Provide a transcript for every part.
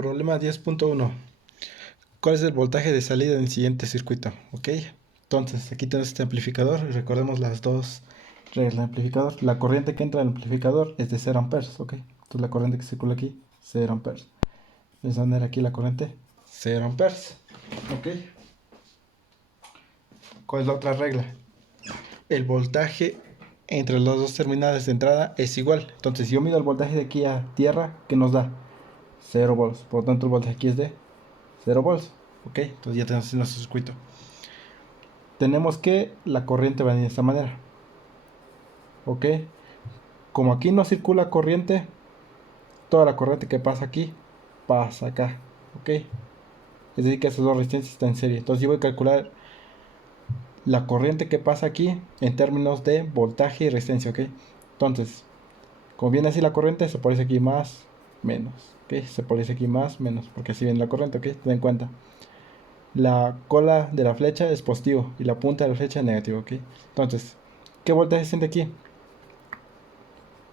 Problema 10.1. ¿Cuál es el voltaje de salida en el siguiente circuito? ¿Ok? Entonces, aquí tenemos este amplificador y recordemos las dos reglas del amplificador. La corriente que entra al amplificador es de 0 amperes, ¿ok? Entonces la corriente que circula aquí, 0 amperes. Vamos a poner aquí la corriente, 0 amperes, ¿ok? ¿Cuál es la otra regla? El voltaje entre los dos terminales de entrada es igual. Entonces, si yo mido el voltaje de aquí a tierra, ¿qué nos da? 0 volts. Por lo tanto, el voltaje aquí es de 0 volts. Ok, entonces ya tenemos nuestro circuito. Tenemos que la corriente va de esta manera. Ok, como aquí no circula corriente, toda la corriente que pasa aquí pasa acá. Ok, es decir que esas dos resistencias están en serie. Entonces yo voy a calcular la corriente que pasa aquí en términos de voltaje y resistencia. Ok, entonces como viene así la corriente, se parece aquí más, menos. Ok, se parece aquí más, menos, porque así viene la corriente. Ok, ten en cuenta. La cola de la flecha es positivo y la punta de la flecha es negativo, ¿ok? Entonces, ¿qué voltaje siente aquí?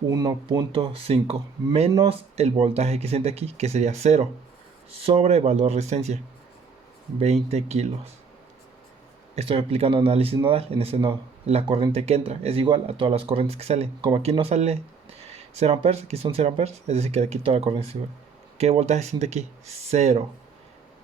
1.5 menos el voltaje que siente aquí, que sería 0, sobre valor resistencia, 20 kilos. Estoy aplicando análisis nodal en ese nodo. La corriente que entra es igual a todas las corrientes que salen. Como aquí no sale 0 amperes, aquí son 0 amperes, es decir que de aquí toda la corriente es igual. ¿Qué voltaje siente aquí? 0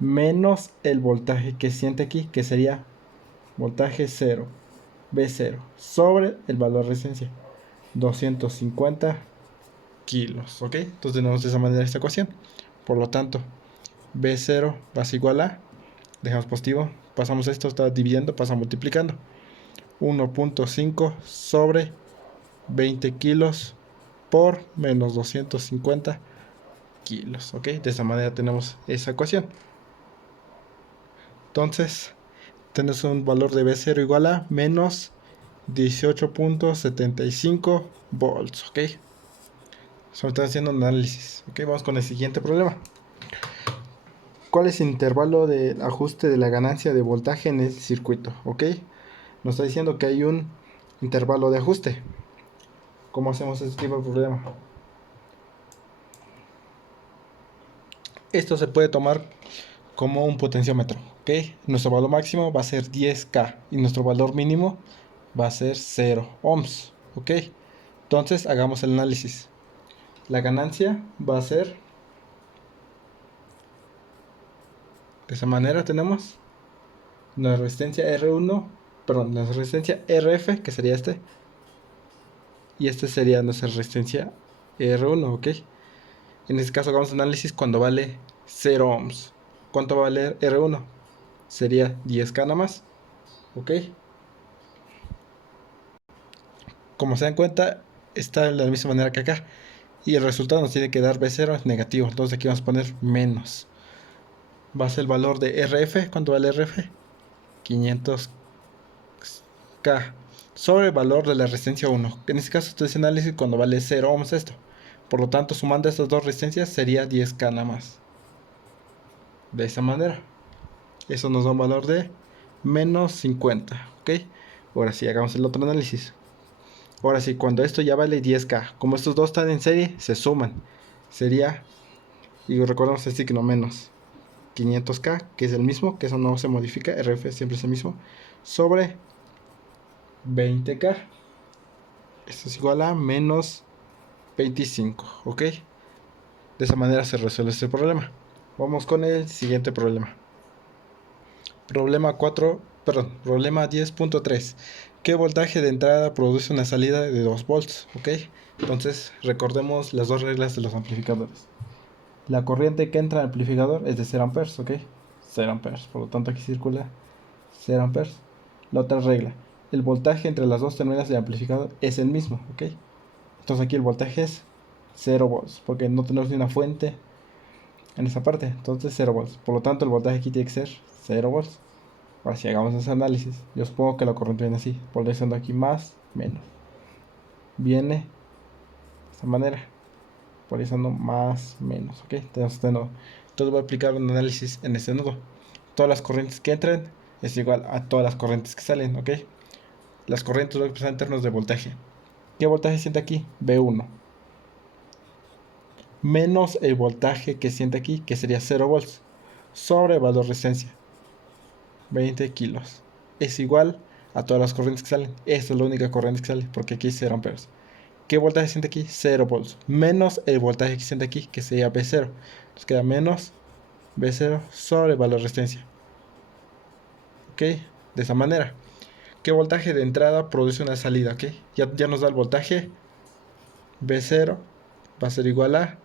menos el voltaje que siente aquí, que sería voltaje 0, B0, sobre el valor de resistencia, 250 kilos, ¿ok? Entonces tenemos de esa manera esta ecuación. Por lo tanto, B0 va a ser igual a, dejamos positivo, pasamos esto, está dividiendo, pasa multiplicando. 1.5 sobre 20 kilos por menos 250 kilos, ¿ok? De esa manera tenemos esa ecuación. Entonces, tenemos un valor de B0 igual a menos 18.75 volts, ¿ok? Solo estoy haciendo un análisis. Ok, vamos con el siguiente problema. ¿Cuál es el intervalo de ajuste de la ganancia de voltaje en el circuito? Ok, nos está diciendo que hay un intervalo de ajuste. ¿Cómo hacemos este tipo de problema? Esto se puede tomar como un potenciómetro. Ok, nuestro valor máximo va a ser 10K y nuestro valor mínimo va a ser 0 ohms. Ok, entonces hagamos el análisis. La ganancia va a ser, de esa manera tenemos la resistencia R1, perdón, la resistencia RF, que sería este, y este sería nuestra resistencia R1, ¿ok? En este caso hagamos análisis cuando vale 0 ohms. ¿Cuánto va a valer R1? Sería 10K nada más, ¿ok? Como se dan cuenta, está de la misma manera que acá, y el resultado nos tiene que dar B0 es negativo, entonces aquí vamos a poner menos. Va a ser el valor de RF, ¿cuánto vale RF? 500K sobre el valor de la resistencia 1. En este caso estoy haciendo análisis cuando vale 0 ohms esto. Por lo tanto, sumando estas dos resistencias sería 10K nada más. De esa manera. Eso nos da un valor de menos 50. ¿Ok? Ahora sí, hagamos el otro análisis. Ahora sí, cuando esto ya vale 10K. Como estos dos están en serie, se suman. Sería, y recordemos el signo menos 500K, que es el mismo, que eso no se modifica. RF siempre es el mismo. Sobre 20K. Esto es igual a menos 25, ¿ok? De esa manera se resuelve este problema. Vamos con el siguiente problema. Problema 4, perdón, problema 10.3. ¿Qué voltaje de entrada produce una salida de 2 volts? ¿Ok? Entonces, recordemos las dos reglas de los amplificadores. La corriente que entra al amplificador es de 0 amperes, ¿ok? 0 amperes, por lo tanto aquí circula 0 amperes. La otra regla, el voltaje entre las dos terminales del amplificador es el mismo, ¿ok? Entonces aquí el voltaje es 0 volts, porque no tenemos ni una fuente en esta parte, entonces 0 volts. Por lo tanto, el voltaje aquí tiene que ser 0 volts. Ahora, si hagamos ese análisis, yo supongo que la corriente viene así, polarizando aquí más, menos. Viene de esta manera, polarizando más, menos, ¿ok? Tenemos este nodo. Entonces voy a aplicar un análisis en este nodo. Todas las corrientes que entren es igual a todas las corrientes que salen, ¿ok? Las corrientes lo voy a expresar en términos de voltaje. ¿Qué voltaje siente aquí? B1. menos el voltaje que siente aquí, que sería 0 volts, sobre el valor de resistencia, 20 kilos. Es igual a todas las corrientes que salen. Esta es la única corriente que sale, porque aquí es 0 amperes. ¿Qué voltaje siente aquí? 0 volts. Menos el voltaje que siente aquí, que sería V0. Nos queda menos V0 sobre el valor de resistencia. ¿Ok? De esa manera. ¿Qué voltaje de entrada produce una salida? ¿Ok? Ya nos da el voltaje. V0 va a ser igual a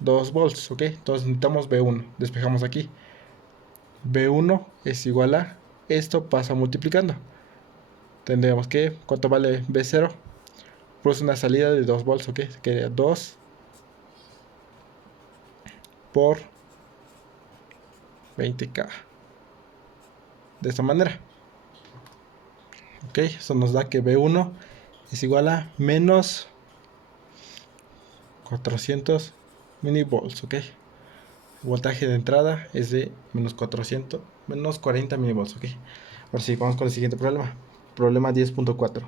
2 volts. ¿Ok? Entonces necesitamos V1. Despejamos aquí. V1 es igual a... Esto pasa multiplicando. Tendríamos que... ¿Cuánto vale V0? Produce una salida de 2 volts. ¿Ok? Quedaría 2 por 20K. De esta manera. Ok, eso nos da que V1 es igual a menos 400 milivolts. Ok, el voltaje de entrada es de menos 400, menos 40 milivolts. Ok, ahora sí, vamos con el siguiente problema. Problema 10.4.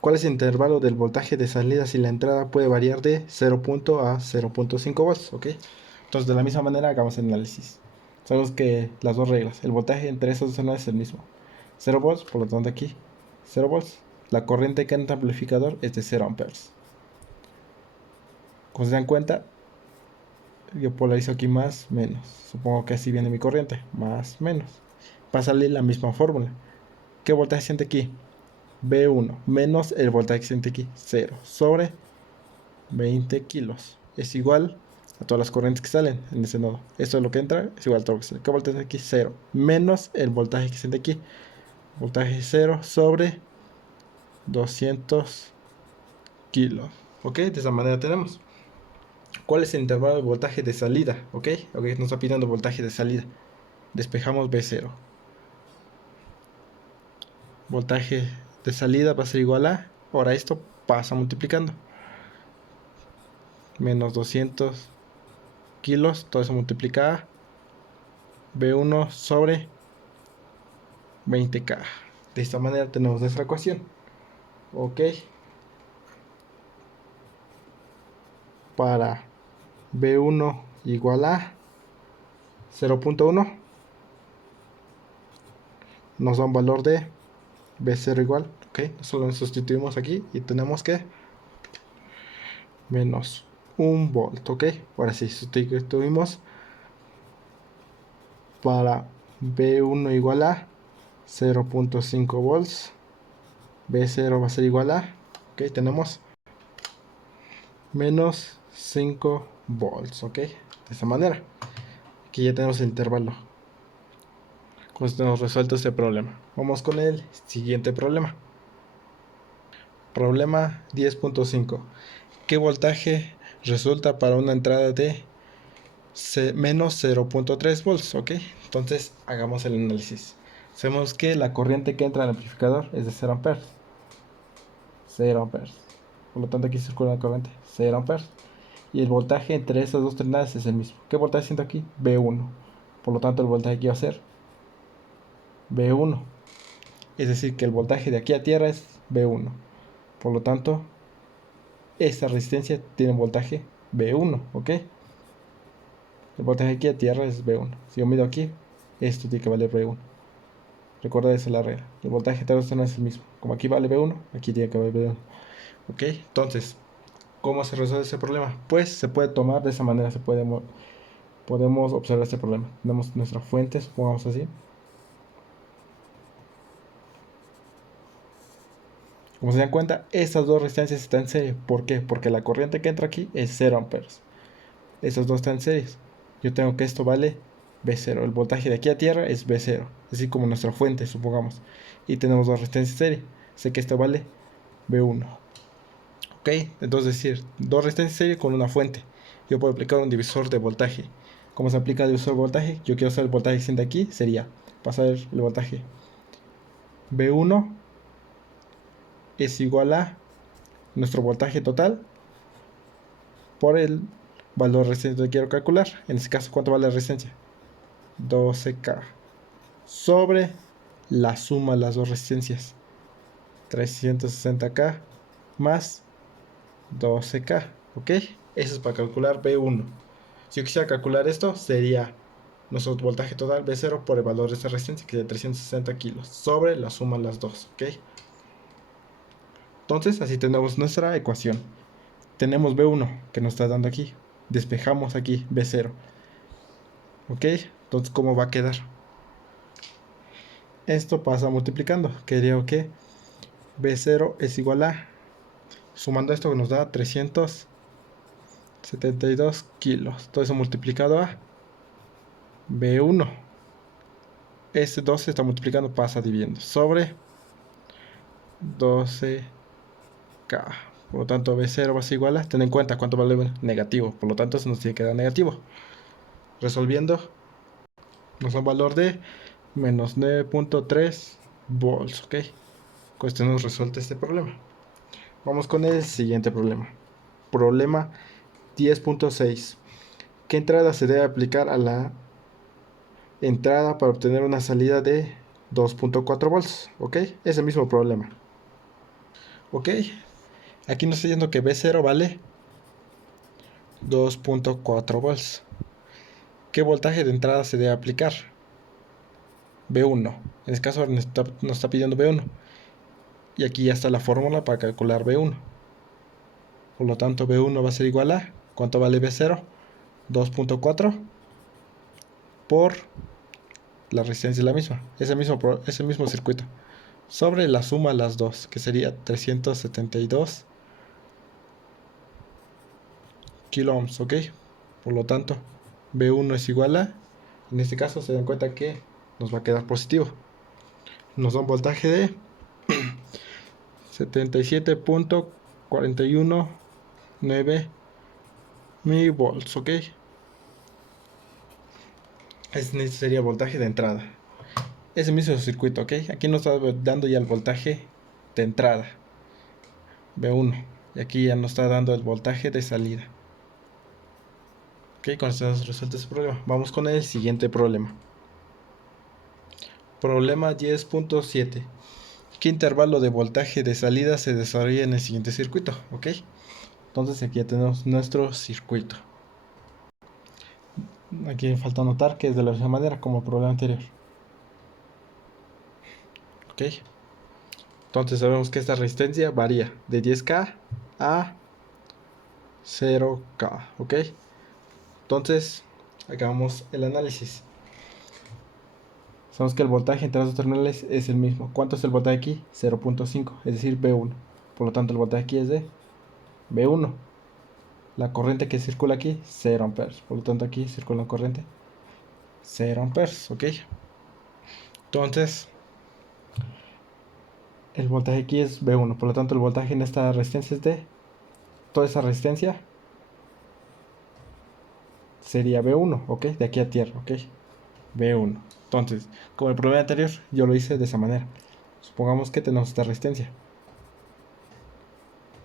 ¿Cuál es el intervalo del voltaje de salida si la entrada puede variar de 0. a 0.5 volts? Ok, entonces de la misma manera hagamos el análisis. Sabemos que las dos reglas, el voltaje entre esas dos zonas es el mismo. 0 volts, por lo tanto aquí 0 volts. La corriente que entra al amplificador es de 0 amperes. Como se dan cuenta, yo polarizo aquí más, menos. Supongo que así viene mi corriente, más, menos. Va a salir la misma fórmula. ¿Qué voltaje siente aquí? V1 menos el voltaje que siente aquí, 0, sobre 20 kilos. Es igual a todas las corrientes que salen en ese nodo. Esto es lo que entra, es igual a todo lo que sale. ¿Qué voltaje aquí? 0, menos el voltaje que siente aquí. Voltaje 0 sobre 200 kilos. Ok, de esa manera tenemos. ¿Cuál es el intervalo de voltaje de salida? Ok, nos está pidiendo voltaje de salida. Despejamos V0. Voltaje de salida va a ser igual a... Ahora esto pasa multiplicando. Menos 200 kilos, todo eso multiplica a V1 sobre 20K. De esta manera tenemos nuestra ecuación. Ok. Para V1 igual a 0.1 nos da un valor de V0 igual. Ok, solo sustituimos aquí y tenemos que menos 1 volt. Ok, ahora sí, sustituimos para V1 igual a 0.5 volts. V0 va a ser igual a, ok, tenemos menos 5 volts. Ok, de esta manera. Aquí ya tenemos el intervalo. Con esto hemos resuelto este problema. Vamos con el siguiente problema. Problema 10.5. ¿Qué voltaje resulta para una entrada de menos 0.3 volts? Ok, entonces hagamos el análisis. Sabemos que la corriente que entra al amplificador es de 0 amperes. 0 amperes. Por lo tanto aquí circula la corriente 0 amperes. Y el voltaje entre esas dos terminales es el mismo. ¿Qué voltaje siento aquí? V1. Por lo tanto el voltaje aquí va a ser V1. Es decir, que el voltaje de aquí a tierra es V1. Por lo tanto, esta resistencia tiene un voltaje V1. ¿Ok? El voltaje aquí a tierra es V1. Si yo mido aquí, esto tiene que valer V1. Recuerda esa es la regla. El voltaje de no es el mismo. Como aquí vale V1, aquí tiene que valer V1. ¿Ok? Entonces, ¿cómo se resuelve ese problema? Pues se puede tomar de esa manera. Podemos observar este problema. Tenemos nuestra fuente, supongamos así. Como se dan cuenta, estas dos resistencias están en serie. ¿Por qué? Porque la corriente que entra aquí es 0 amperes. Estos dos están en series. Yo tengo que esto vale V0. El voltaje de aquí a tierra es V0. Así como nuestra fuente, supongamos. Y tenemos dos resistencias en serie. Sé que esto vale V1. Ok, entonces decir, dos resistencias en serie con una fuente. Yo puedo aplicar un divisor de voltaje. ¿Cómo se aplica el divisor de voltaje? Yo quiero saber el voltaje que siente aquí. Sería pasar el voltaje V1 es igual a nuestro voltaje total por el valor de resistencia que quiero calcular. En este caso, ¿cuánto vale la resistencia? 12K sobre la suma de las dos resistencias, 360K más 12K. ¿Ok? Eso es para calcular B1. Si yo quisiera calcular esto, sería nuestro voltaje total B0 por el valor de esta resistencia, que es de 360 kilos, sobre la suma de las dos, ¿ok? Entonces, así tenemos nuestra ecuación. Tenemos B1, que nos está dando aquí. Despejamos aquí B0, ¿ok? Entonces, ¿cómo va a quedar? Esto pasa multiplicando. Creo que B0 es igual a, sumando esto que nos da 372 kilos. Todo eso multiplicado a B1. Este 12 está multiplicando, pasa dividiendo. Sobre 12K. Por lo tanto, B0 va a ser igual a, ten en cuenta cuánto vale negativo. Por lo tanto, eso nos tiene que dar negativo. Resolviendo, nos da un valor de menos 9.3 volts, ¿ok? Con esto nos resuelve este problema. Vamos con el siguiente problema. Problema 10.6. ¿Qué entrada se debe aplicar a la entrada para obtener una salida de 2.4 volts? ¿Ok? Es el mismo problema. ¿Ok? Aquí nos está diciendo que B0 vale 2.4 volts. ¿Qué voltaje de entrada se debe aplicar? B1. En este caso nos está pidiendo B1. Y aquí ya está la fórmula para calcular B1. Por lo tanto, B1 va a ser igual a, ¿cuánto vale B0? 2.4 por la resistencia es la misma. Es el mismo circuito. Sobre la suma de las dos, que sería 372 kilo ohms, ¿ok? Por lo tanto, B1 es igual a, en este caso se dan cuenta que nos va a quedar positivo. Nos da un voltaje de 77.419 milivolts, ¿ok? Este sería el voltaje de entrada. Es el mismo circuito, ¿ok? Aquí nos está dando ya el voltaje de entrada, B1. Y aquí ya nos está dando el voltaje de salida. Ok, con esto nos resuelve ese problema. Vamos con el siguiente problema. Problema 10.7. ¿Qué intervalo de voltaje de salida se desarrolla en el siguiente circuito? Ok. Entonces aquí ya tenemos nuestro circuito. Aquí falta notar que es de la misma manera como el problema anterior. Ok. Entonces sabemos que esta resistencia varía de 10K a 0K. Ok. Entonces, hagamos el análisis. Sabemos que el voltaje entre los dos terminales es el mismo. ¿Cuánto es el voltaje aquí? 0.5, es decir, B1. Por lo tanto, el voltaje aquí es de B1. La corriente que circula aquí, 0 amperes. Por lo tanto, aquí circula una corriente 0 amperes, ¿ok? Entonces, el voltaje aquí es B1. Por lo tanto, el voltaje en esta resistencia es de... Toda esa resistencia sería B1, ¿ok? De aquí a tierra, ¿ok? B1. Entonces, como el problema anterior, yo lo hice de esa manera. Supongamos que tenemos esta resistencia.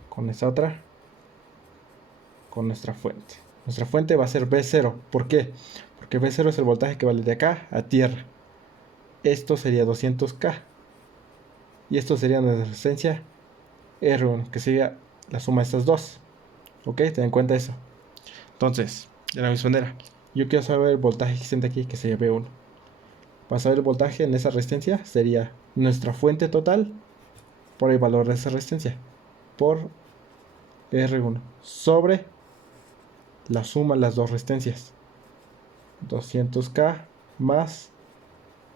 Con esta otra. Con nuestra fuente. Nuestra fuente va a ser B0. ¿Por qué? Porque B0 es el voltaje que vale de acá a tierra. Esto sería 200K. Y esto sería nuestra resistencia R1, que sería la suma de estas dos. ¿Ok? Ten en cuenta eso. Entonces, de la misma manera, yo quiero saber el voltaje existente aquí, que sería B1. Para saber el voltaje en esa resistencia, sería nuestra fuente total por el valor de esa resistencia. Por R1. Sobre la suma de las dos resistencias. 200K más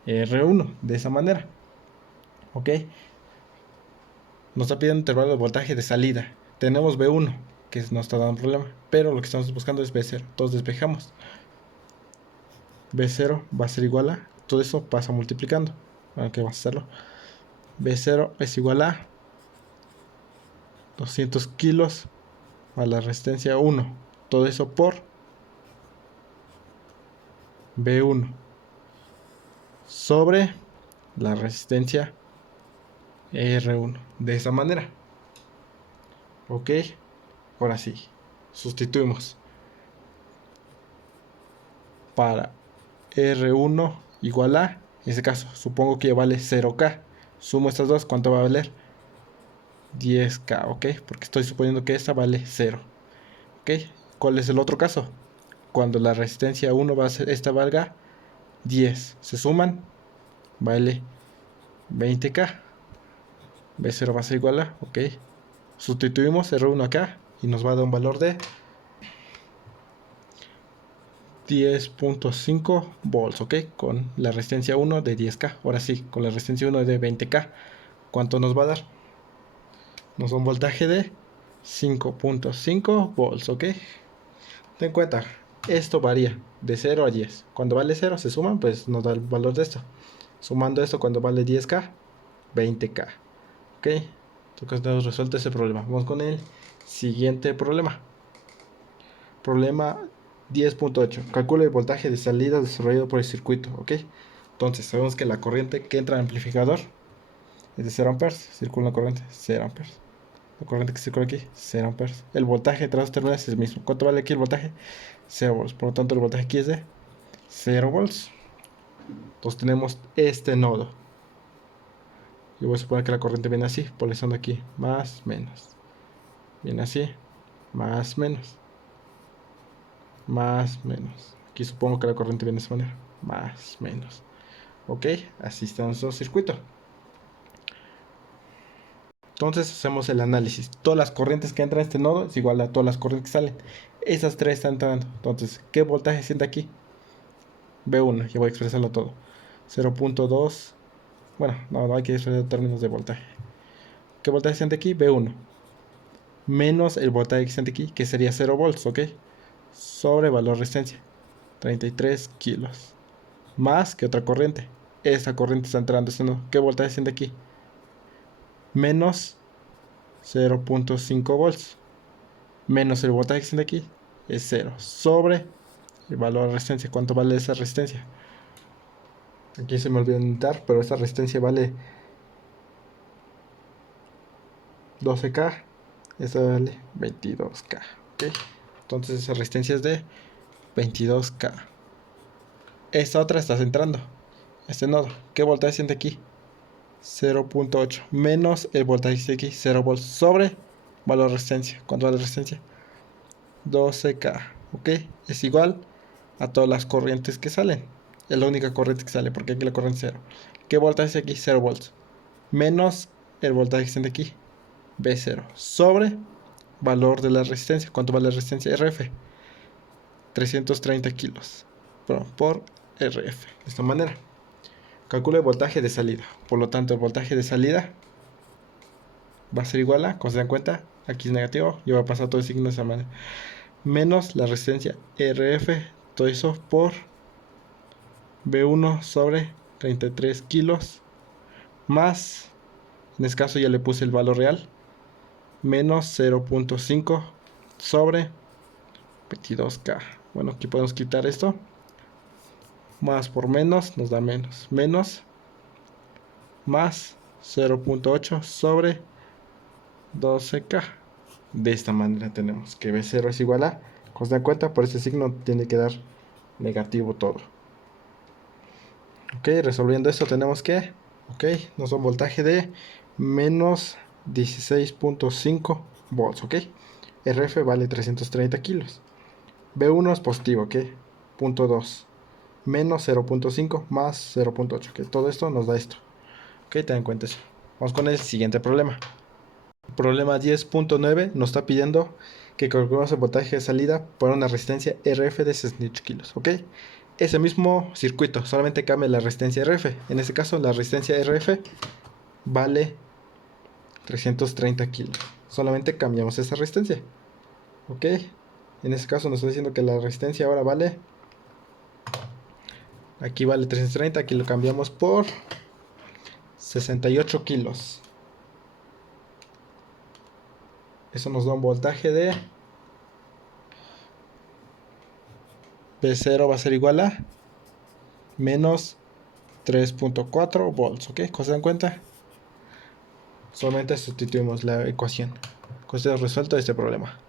R1. De esa manera. ¿Ok? Nos está pidiendo intervalo de voltaje de salida. Tenemos B1, que no está dando problema. Pero lo que estamos buscando es B0. Entonces despejamos. B0 va a ser igual a... Todo eso pasa multiplicando. Aunque vamos a hacerlo. B0 es igual a 200 kilos a la resistencia 1. Todo eso por B1 sobre la resistencia R1. De esa manera. Ok. Ahora sí. Sustituimos. Para R1 igual a, en este caso, supongo que vale 0K. Sumo estas dos, ¿cuánto va a valer? 10K, ¿ok? Porque estoy suponiendo que esta vale 0. ¿Ok? ¿Cuál es el otro caso? Cuando la resistencia 1 va a ser, esta valga 10. Se suman, vale 20k. B0 va a ser igual a, ok. Sustituimos R1 acá y nos va a dar un valor de 10.5 volts, ok. Con la resistencia 1 de 10k. Ahora sí, con la resistencia 1 de 20k. ¿Cuánto nos va a dar? Nos da un voltaje de 5.5 volts, ok. Ten en cuenta, esto varía de 0 a 10. Cuando vale 0 se suman, pues nos da el valor de esto. Sumando esto cuando vale 10k, 20k. Ok, entonces tenemos resuelto ese problema. Vamos con el siguiente problema. Problema 10.8. Calcula el voltaje de salida desarrollado por el circuito. Ok, entonces sabemos que la corriente que entra al amplificador es de 0 amperes. Circula la corriente 0 amperes. La corriente que circula aquí 0 amperes. El voltaje entre los terminales es el mismo. ¿Cuánto vale aquí el voltaje? 0 volts. Por lo tanto, el voltaje aquí es de 0 volts. Entonces tenemos este nodo. Y voy a suponer que la corriente viene así, polarizando aquí, más, menos. Viene así, más, menos. Más, menos. Aquí supongo que la corriente viene de esa manera, más, menos. Ok, así está nuestro circuito. Entonces hacemos el análisis. Todas las corrientes que entran a este nodo es igual a todas las corrientes que salen. Esas tres están entrando. Entonces, ¿qué voltaje siente aquí? B1, ya voy a expresarlo todo. 0.2. Bueno, no hay que expresar términos de voltaje. ¿Qué voltaje siente aquí? B1. Menos el voltaje que siente aquí, que sería 0 volts, ¿ok? Sobre valor resistencia. 33 kilos. Más que otra corriente. Esta corriente está entrando. ¿Qué voltaje siente aquí? Menos 0.5 volts. Menos el voltaje que siente aquí es 0. Sobre el valor de resistencia. ¿Cuánto vale esa resistencia? Aquí se me olvidó anotar, pero esa resistencia vale 12k. Esta vale 22k. ¿Ok? Entonces esa resistencia es de 22k. Esta otra está entrando. Este nodo. ¿Qué voltaje siente aquí? 0.8 menos el voltaje que siente aquí, 0 volts, sobre valor de resistencia. ¿Cuánto vale la resistencia? 12k. ¿Ok? Es igual a todas las corrientes que salen. Es la única corriente que sale, porque aquí la corriente es 0. ¿Qué voltaje es aquí? 0 volts. Menos el voltaje que siente aquí, B0, sobre valor de la resistencia. ¿Cuánto vale la resistencia? RF. 330 kilos. Bueno, por RF. De esta manera. Calcula el voltaje de salida. Por lo tanto, el voltaje de salida va a ser igual a, como se dan cuenta, aquí es negativo, yo voy a pasar todo el signo de esa manera. Menos la resistencia RF, todo eso por B1 sobre 33 kilos. Más, en este caso ya le puse el valor real, menos 0.5 sobre 22k. Bueno, aquí podemos quitar esto. Más por menos nos da menos. Menos más 0.8 sobre 12k. De esta manera tenemos que B0 es igual a, como se dan cuenta, por este signo tiene que dar negativo todo. Ok, resolviendo esto tenemos que, ok, nos da un voltaje de menos 16.5 volts, ok. RF vale 330 kilos. B1 es positivo, ok. Punto 2. Menos 0.5 más 0.8, que todo esto nos da esto. Ok, ten en cuenta eso. Vamos con el siguiente problema. Problema 10.9 nos está pidiendo que calculemos el voltaje de salida por una resistencia RF de 68 kilos, ¿ok? Ese mismo circuito, solamente cambia la resistencia RF. En este caso, la resistencia RF vale 330 kilos. Solamente cambiamos esa resistencia, ¿ok? En este caso nos está diciendo que la resistencia ahora vale... Aquí vale 330, aquí lo cambiamos por 68 kilos. Eso nos da un voltaje de B0 va a ser igual a menos 3.4 volts, ¿ok? ¿Cómo se dan cuenta? Solamente sustituimos la ecuación. Con esto hemos resuelto este problema.